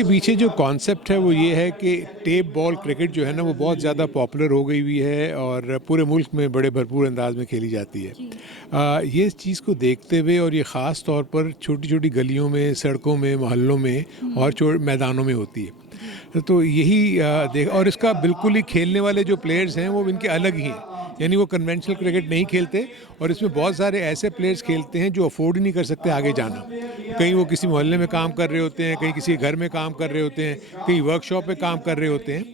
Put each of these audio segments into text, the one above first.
इसके पीछे जो कॉन्सेप्ट है वो ये है कि टेप बॉल क्रिकेट जो है ना वो बहुत ज़्यादा पॉपुलर हो गई हुई है और पूरे मुल्क में बड़े भरपूर अंदाज में खेली जाती है। ये इस चीज़ को देखते हुए और ये ख़ास तौर पर छोटी छोटी गलियों में, सड़कों में, मोहल्लों में और मैदानों में होती है। तो यही देख, और इसका बिल्कुल ही खेलने वाले जो प्लेयर्स हैं वो इनके अलग ही हैं, यानी वो कन्वेंशनल क्रिकेट नहीं खेलते और इसमें बहुत सारे ऐसे प्लेयर्स खेलते हैं जो अफोर्ड ही नहीं कर सकते आगे जाना। कहीं वो किसी मोहल्ले में काम कर रहे होते हैं, कहीं किसी घर में काम कर रहे होते हैं, कहीं वर्कशॉप पे काम कर रहे होते हैं,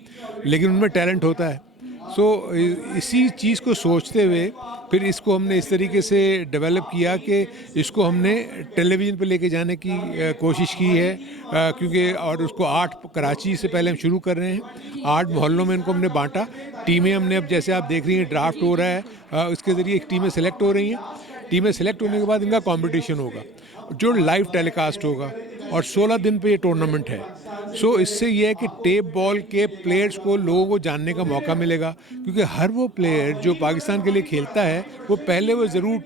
लेकिन उनमें टैलेंट होता है। इसी चीज़ को सोचते हुए फिर इसको हमने इस तरीके से डेवलप किया कि इसको हमने टेलीविज़न पे लेके जाने की कोशिश की है, क्योंकि और उसको 8 कराची से पहले हम शुरू कर रहे हैं, 8 मोहल्लों में इनको हमने बांटा। टीमें हमने अब जैसे आप देख रही हैं ड्राफ्ट हो रहा है, उसके ज़रिए एक टीमें सेलेक्ट हो रही हैं। टीमें सेलेक्ट होने के बाद इनका कंपटीशन होगा जो लाइव टेलीकास्ट होगा और 16 दिन पे ये टूर्नामेंट है। इससे ये है कि टेप बॉल के प्लेयर्स को, लोगों को जानने का मौका मिलेगा, क्योंकि हर वो प्लेयर जो पाकिस्तान के लिए खेलता है वो पहले वो ज़रूर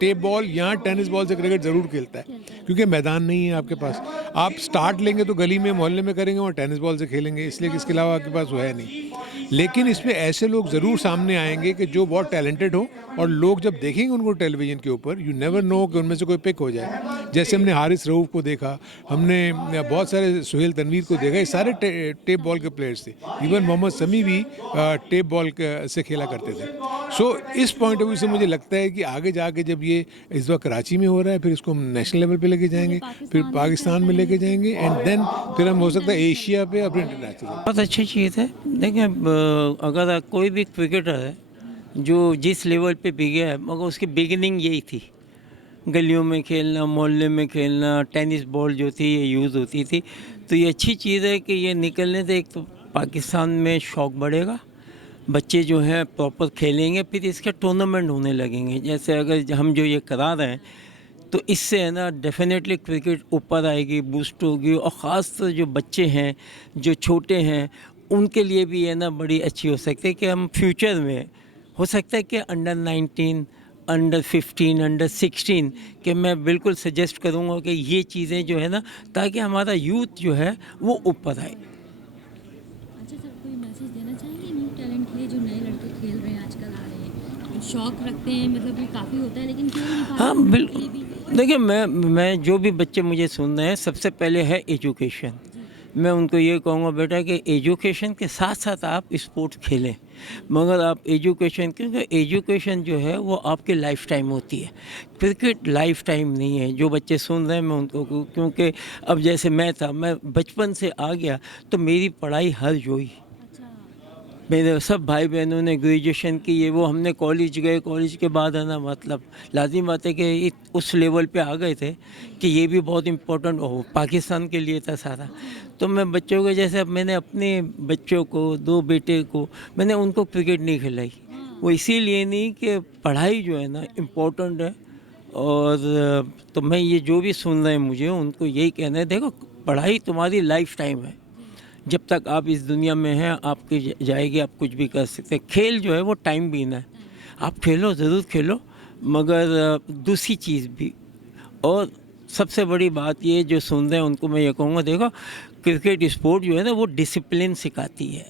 टेप बॉल या टेनिस बॉल से क्रिकेट ज़रूर खेलता है, क्योंकि मैदान नहीं है आपके पास। आप स्टार्ट लेंगे तो गली में, मोहल्ले में करेंगे और टेनिस बॉल से खेलेंगे, इसलिए इसके अलावा आपके पास वो है नहीं। लेकिन इसमें ऐसे लोग ज़रूर सामने आएंगे कि जो बहुत टैलेंटेड हो, और लोग जब देखेंगे उनको टेलीविज़न के ऊपर, यू नेवर नो कि उनमें से कोई पिक हो जाए। जैसे हमने हारिस रऊफ़ को देखा, हमने बहुत सारे सुहेल तनवीर को देखा, ये सारे टेप बॉल के प्लेयर्स थे। इवन मोहम्मद समी भी टेप बॉल से खेला करते थे। इस पॉइंट ऑफ व्यू से मुझे लगता है कि आगे जाके जब ये इस वक्त कराची में हो रहा है, फिर इसको हम नेशनल लेवल पे लेके जाएंगे, फिर पाकिस्तान में लेके जाएंगे, एंड देन फिर हम हो सकता है एशिया पे और फिर इंटरनेशनल। बहुत अच्छी चीज़ है। देखिए, अगर कोई भी क्रिकेटर है जो जिस लेवल पे भी गया है, मगर उसकी बिगिनिंग यही थी, गलियों में खेलना, मोहल्ले में खेलना, टेनिस बॉल जो थी ये यूज़ होती थी। तो ये अच्छी चीज़ है कि ये निकलने से एक तो पाकिस्तान में शौक़ बढ़ेगा, बच्चे जो हैं प्रॉपर खेलेंगे, फिर इसके टूर्नामेंट होने लगेंगे। जैसे अगर हम जो ये करा रहे हैं तो इससे है ना डेफिनेटली क्रिकेट ऊपर आएगी, बूस्ट होगी, और ख़ास तो जो बच्चे हैं, जो छोटे हैं, उनके लिए भी है ना बड़ी अच्छी हो सकती है कि हम फ्यूचर में हो सकता है कि अंडर 19, अंडर 15, अंडर 16 कि मैं बिल्कुल सजेस्ट करूँगा कि ये चीज़ें जो है ना, ताकि हमारा यूथ जो है वो ऊपर आए। अच्छा सर, कोई मैसेज देना चाहेंगे न्यू टैलेंट के लिए, जो नए लड़के खेल रहे हैं आजकल आ रहे हैं, जो शौक़ रखते हैं, मतलब ये काफ़ी होता है लेकिन खेल नहीं पाते? हाँ बिल्कुल। देखिए, मैं जो भी बच्चे मुझे सुन रहे हैं, सबसे पहले है एजुकेशन। मैं उनको ये कहूँगा बेटा कि एजुकेशन के साथ साथ आप स्पोर्ट्स खेलें, मगर आप एजुकेशन, क्योंकि एजुकेशन जो है वो आपकी लाइफ टाइम होती है, क्रिकेट लाइफ टाइम नहीं है। जो बच्चे सुन रहे हैं मैं उनको, क्योंकि अब जैसे मैं था, मैं बचपन से आ गया तो मेरी पढ़ाई हर जोई, मेरे सब भाई बहनों ने ग्रेजुएशन की, ये वो, हमने कॉलेज गए, कॉलेज के बाद है ना, मतलब लाजिम बात है कि उस लेवल पे आ गए थे कि ये भी बहुत इम्पोर्टेंट हो, पाकिस्तान के लिए था सारा। तो मैं बच्चों को, जैसे अब मैंने अपने बच्चों को, 2 बेटे को, मैंने उनको क्रिकेट नहीं खिलाई, वो इसीलिए नहीं कि पढ़ाई जो है ना इम्पोर्टेंट है। और तो मैं ये जो भी सुन रहे हैं मुझे, उनको यही कहना है, देखो पढ़ाई तुम्हारी लाइफ टाइम है, जब तक आप इस दुनिया में हैं आपकी जाएगी, आप कुछ भी कर सकते हैं। खेल जो है वो टाइम बीना है, आप खेलो, ज़रूर खेलो, मगर दूसरी चीज़ भी। और सबसे बड़ी बात ये, जो सुन रहे हैं उनको मैं ये कहूँगा, देखो क्रिकेट स्पोर्ट जो है ना वो डिसिप्लिन सिखाती है।